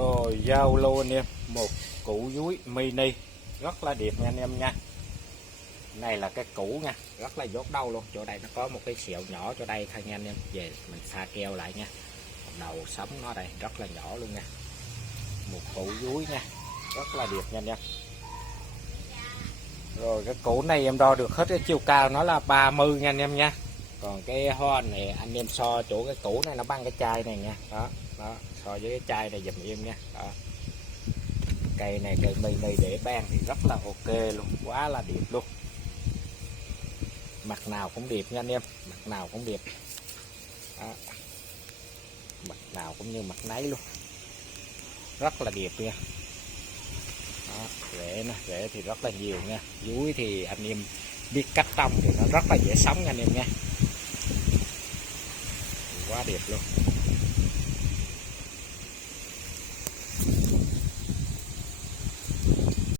Rồi giao lô anh em, một củ dúi mini rất là đẹp nha anh em nha. Này là cái củ nha, rất là dốt đâu luôn. Chỗ đây nó có một cái sẹo nhỏ chỗ đây thôi nha anh em. Về mình pha keo lại nha. Đầu sống nó đây rất là nhỏ luôn nha. Một củ dúi nha, rất là đẹp nha anh em. Rồi cái củ này em đo được hết cái chiều cao nó là 30 nha anh em nha. Còn cái hoa này anh em so chỗ cái củ này nó bằng cái chai này nha. Đó, đó, so với cái chai này dùm em nha. Đó. Cây này cây mini để ban thì rất là ok luôn, quá là đẹp luôn. Mặt nào cũng đẹp nha anh em, mặt nào cũng đẹp. Đó. Mặt nào cũng như mặt nấy luôn, rất là đẹp nha. Đó. Rễ nè, rễ thì rất là nhiều nha. Dúi thì anh em biết cách trồng thì nó rất là dễ sống nha anh em nha, quá đẹp luôn.